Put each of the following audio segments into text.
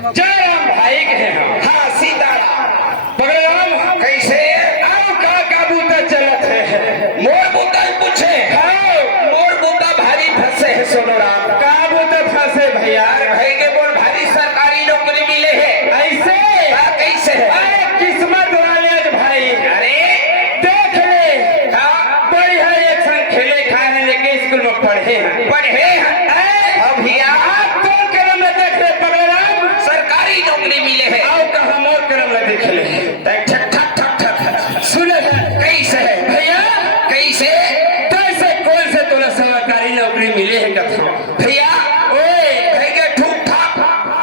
जय राम भाई के हैं। हाँ सीता पगड़ाम कैसे आओ का काबूता चलत है। मोर बुद्धा पूछे हाँ मोर बुद्धा भारी फंसे है सोनो राम काबूता फंसे भैया। भाई के बोल भारी सरकारी नौकरी मिले है ऐसे कैसे है अरे किस्मत वाले भाई अरे देख ले हाँ बढ़िया एक संग खेले खाए हैं लेके स्कूल में पढ़े हैं। पढ़े हैं अभिया तो करम में देख ले पगड़ाम सरकारी नौकरी मिले है आओ कहा मोर करम में देख ले। ठक ठक ठक ठक सुने कैसे है भैया कैसे कैसे कौन से तोला सरकारी नौकरी मिले है कथा भैया ओए भाई के ठूक ठाक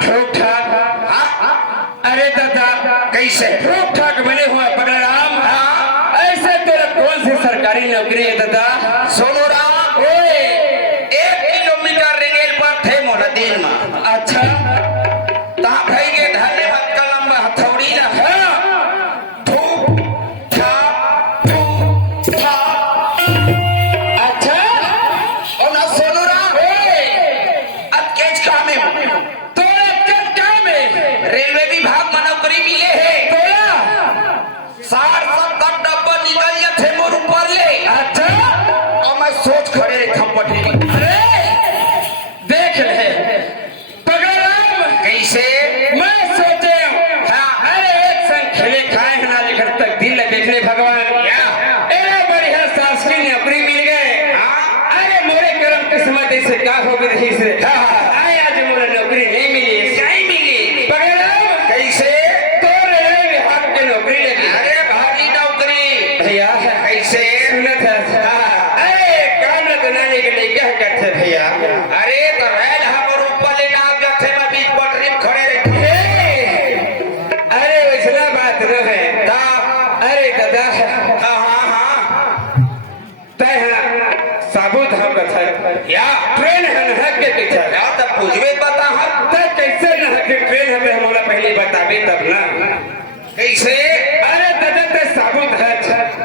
ठोक ठाक। हाँ अरे दादा कैसे ठोक ठाक बने हुए पगड़ाम ऐसे तेरा कौन सी सरकारी नौकरी है दादा। सोनो राम ओए 1 किलोमीटर रेल पर थे मोला दिन में अच्छा ता भाई के धन्यवाद कलम में हथौड़ी ना हाँ ठूक ठाक ठूक ठाक अच्छा और ना सोनो राम अब केच काम है तोरा कब काम है रेलवे विभाग में नौकरी मिले है तोरा 60-70 डब्बा निकल जाते मोर ऊपर ले अच्छा और मैं सोच खड़े रे खपटी अरे देख ले पगड़ाम कैसे मैं सोचे हाँ अरे एक संग खेले खाए हैं ना लेकर तक दिल देख ले भगवान एरा बढ़िया शासकीय नौकरी मिल गए। अरे मोरे करम किस्मत ऐसे का हो गई रही से आए आज मोरे नौकरी नहीं मिली नहीं मिली पगड़ाम कैसे तो रेलवे विभाग की नौकरी लगी। अरे भारी नौकरी भैया कैसे सुनत है अरे काम न बनाने के लिए क्या करते भैया। अरे तो रेल हमर ऊपर ले नाम जाते मैं बीच पटरी में खड़े रहते अरे वैसना बात न है अरे दादा हाँ तय साबुत हम कथा या ट्रेन हनहक के पीछे या तब पूछवे बता हम तय कैसे नहक के ट्रेन हमें हमारा पहले बताबे तब ना कैसे अरे दादा तय साबुत है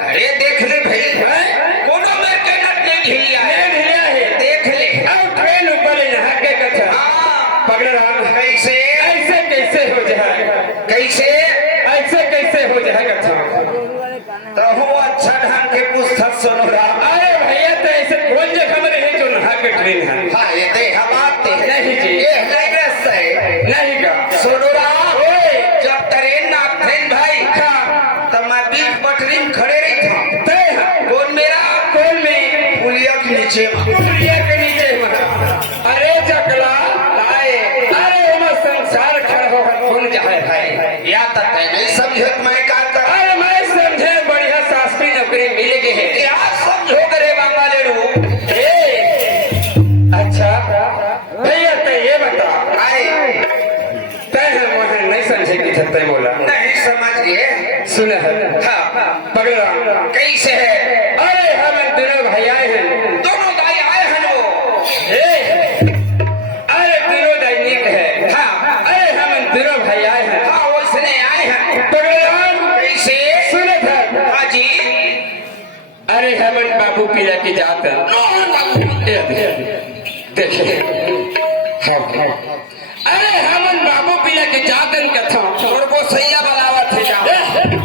अरे देख ले भाई कोनो में के नट नहीं ढिलिया है ढिलिया है देख ले अब ट्रेन ऊपर नहक के कथा हाँ पगड़ाम कैसे ऐसे कैसे हो जाए कैसे ऐसे कैसे हो जाए कथा। तो हो अच्छा ढंग के पुस्तक सुनो राम अरे भैया तो ऐसे कौन जगह में रहे जो नहक के ट्रेन है हाँ ये दे हम आते हैं नहीं जी। ये नहीं रस्ता है नहीं का सुनो राम ओए जब ट्रेन ना ट्रेन भाई तब मैं बीच पटरी में खड़े रही था तय कौन मेरा कौन में पुलिया के नीचे पुलिया के नीचे अरे जकला आए अरे उमा संसार खड़ा हो कौन जाए भाई। या तक नहीं समझत मैं का कर अरे मैं समझे बढ़िया शासकीय नौकरी मिल गई है। क्या समझो करे बंगालेरू अच्छा भैया तो ये बता आए तय है वह नहीं समझे कि छत्ते बोला नहीं समझ गए सुन है हाँ पगड़ा कैसे है अरे हम दोनों भाई आए हैं दोनों दाई आए हैं वो अरे तीनों दैनिक है हाँ अरे हम दोनों भाई आए हैं हाँ वैसने आए हैं पगड़ाम कैसे सुने था हाँ जी अरे हेमंत बाबू पीला की जात देखिए अरे हेमंत बाबू पीला की जातन कथा और वो सैया बनावत है